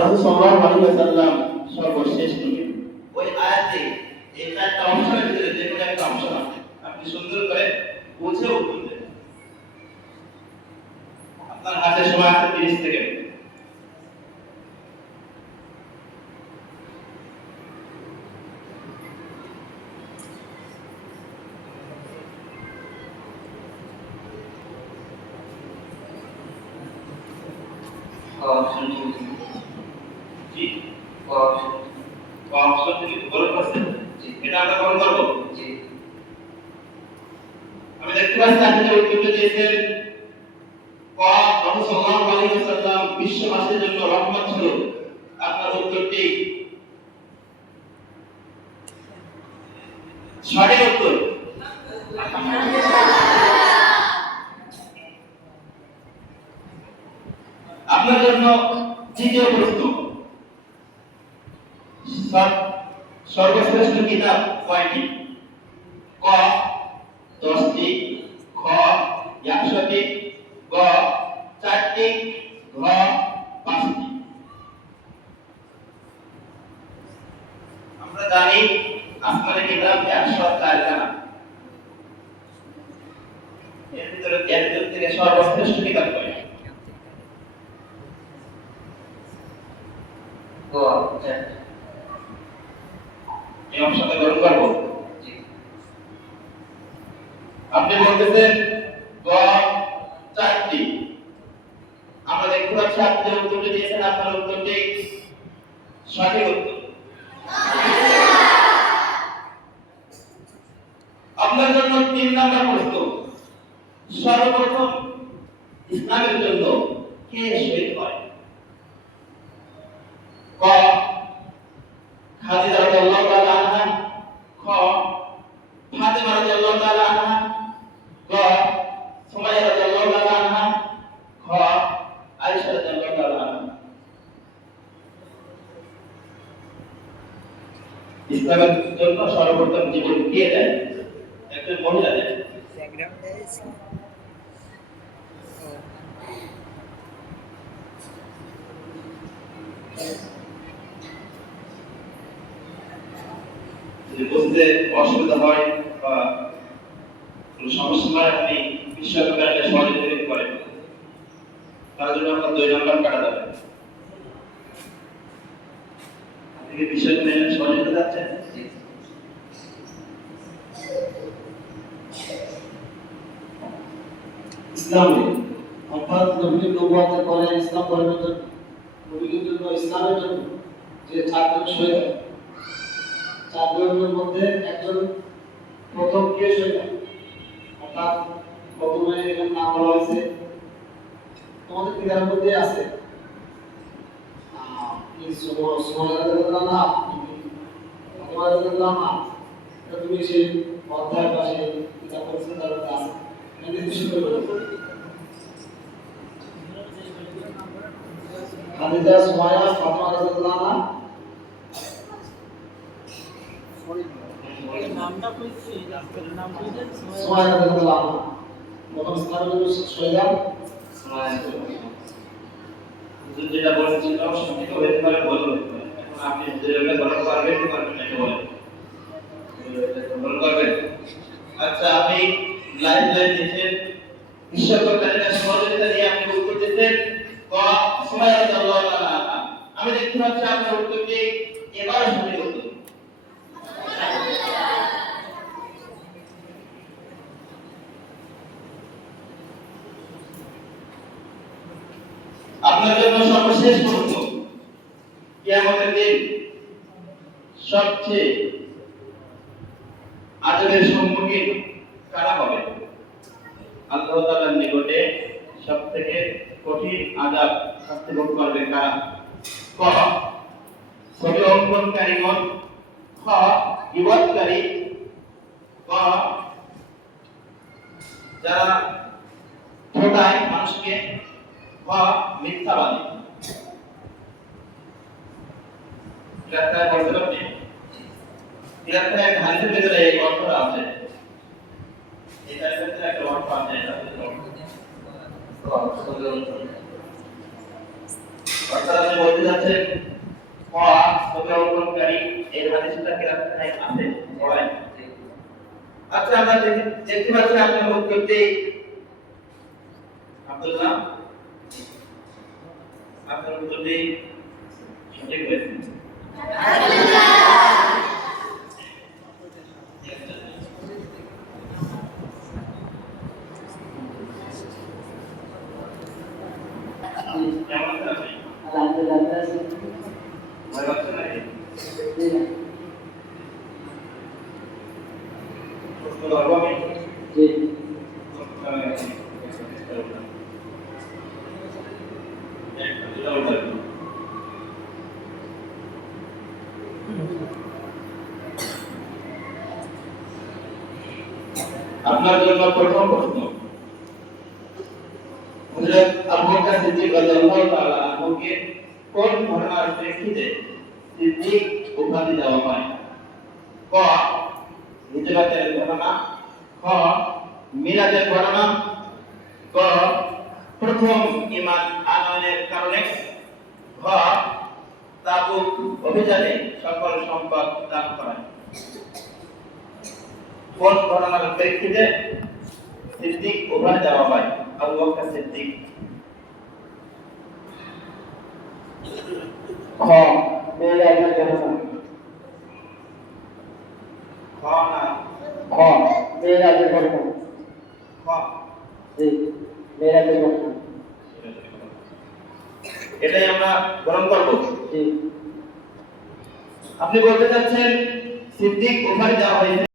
রাসূল সাল্লাল্লাহু আলাইহি ওয়াসাল্লাম সর্বশেষ নবী। ওই আয়াতে এই চারটা অংশের ভিতরে যে কোনো একটা অংশ আছে, আপনি সুন্দর করে বুঝে উত্তর দেন। আপনার হাতে সময় আছে 30 সেকেন্ড। জি অপশন থেকে বলে পাচ্ছেন? জি, এটা আমরা গ্রহণ করব। জি, আমি দেখতে পাচ্ছি আপনি যে উত্তরটা দিয়েছেন ক, রাসূল সাল্লাল্লাহু আলাইহি ওয়াসাল্লাম বিশ্ববাসীর জন্য রহমত ছিল। আপনার উত্তরটি সঠিক উত্তর। আপনার জন্য তৃতীয় প্রশ্ন, সর্বশ্রেষ্ঠ কিতাব কয়টি? ক 10টি, খ 100টি, গ 4টি, ঘ 5টি। আমরা জানি আসমানের কিতাব 104 খানা। এর ভিতরে থেকে সর্বশ্রেষ্ঠ কিতাব কয়টি? গ 4টি। এই অপশনটা গ্রহণ করব। জি, আপনি বলতেছেন গ 4টি। আমরা দেখতে পাচ্ছি আপনি যে উত্তরটি দিয়েছেন আপনার উত্তরটি সঠিক উত্তর। আপনার জন্য 3 নাম্বার প্রশ্ন, সর্বপ্রথম ইসলামের জন্য কে শহীদ হয়? ক খাদিজা রাদিয়াল্লাহু তাআলা আনহা, খ ফাতিমা রাদিয়াল্লাহু তাআলা আনহা, গ সুমাইয়া রাদিয়াল্লাহু তাআলা আনহা, খ আয়েশা রাদিয়াল্লাহু তাআলা আনহা। ইসলামের জন্য সর্বপ্রথম জীবন কে দেয়? একজন মহিলা দেয়। যদি বুঝতে অসুবিধা হয় বা কোনো সমস্যা হয়, আপনি বিশ্ববিদ্যালয়ে সহযোগিতা করেন, তার জন্য আপনার 2 নাম্বার কাটা যাবে। আপনি কি বিশ্ববিদ্যালয়ে সহযোগিতা যাচ্ছেন? ইসলামে অর্থাৎ নবীর নবুয়তের পরে ইসলাম ধর্মের জন্য, নবীর জন্য, ইসলামের জন্য যে 4 জন শহীদ হয়, 4 জনের মধ্যে একজন প্রথম কে শহীদ হয়? অর্থাৎ প্রথমে এখানে নাম বলা হয়েছে, তোমাদের কিতাবের মধ্যে আছে তুমি সেই অধ্যায় বা সেই কিতাব পড়েছেন, তার মধ্যে আছে খাদিজা, সুমাইয়া, ফাতিমা রাদিয়াল্লাহু আনহা। নামটা কইছি, নাম কইছেন সুমাইয়া রাদিয়াল্লাহু আনহা। প্রথম ইসলামের শহীদা সুমাইয়া। হুজুর যেটা বলেছিল সঠিক হতে পারে, ভুল হতে পারে। এখন আপনি যেটা গ্রহণ করবেন কি করবেন না এটা বলেন। গ্রহণ করবেন। আচ্ছা, আপনি লাইভ দিয়েছেন, বিশ্ববিদ্যালয়ের সহযোগিতা দিয়ে আপনি উত্তর দিয়েছেন ক সুমাইয়া রাদিয়াল্লাহু তাআলা আনহা। আমি দেখতে পাচ্ছি আপনার উত্তরটি এবারে সঠিক উত্তর। আপনার জন্য সর্বশেষ প্রশ্ন, কিয়ামতের দিন সবচেয়ে আযাবের সম্মুখীন কারা হবে? আল্লাহ তাআলার নিকটে সবথেকে কঠিন আযাব শাস্তি ভোগ করবে কারা? ক ছবি অঙ্কনকারীগণ, খ গীবতকারী, গ যারা ঠকায় মানুষকে, খ মিথ্যাবাদী। গ্রেফতার করতে পারবে? গ্রেফতার একটা হাদিসের ভিতরে এই অর্থটা আছে, এটার ভিতরে একটা অর্থ আছে, এটা অর্থাৎ বলতে যাচ্ছেন ক ছবি অঙ্কনকারী এই হাদিসটা কি আছে সবাই? আচ্ছা আমরা দেখতে পাচ্ছি আপনার উত্তরটি আব্দুল্লাহ, আপনার উত্তরটি সঠিক হয়েছে। কেমন আছেন আপনি? আলহামদুলিল্লাহ। ভয় পাচ্ছেন নাকি? প্রশ্ন করবো আমি? জি। আপনার জন্য প্রথম প্রশ্ন, হযরত আবু বকর সিদ্দিক রাদিয়াল্লাহু তাআলা আনহুকে কোন ঘটনার প্রেক্ষিতে সিদ্দিক উপাধি দেওয়া হয়? ক হিজরতের ঘটনা, খ মিরাজের ঘটনা, ক প্রথম ঈমান আনয়নের কারণে, ঘ তাবুক অভিযানে সকল সম্পদ দান করা। কোন ঘটনার প্রেক্ষিতে সিদ্দিক উপাধি দেওয়া হয় আবু বকর সিদ্দিক? খ মেরাজের ঘটনা। খ না খ মেরাজের ঘটনা। খ? জি মেরাজের ঘটনা। এটাই আমরা গ্রহণ করব। জি। আপনি বলতে চাচ্ছেন সিদ্দিক উপাধি দেওয়া হয়েছে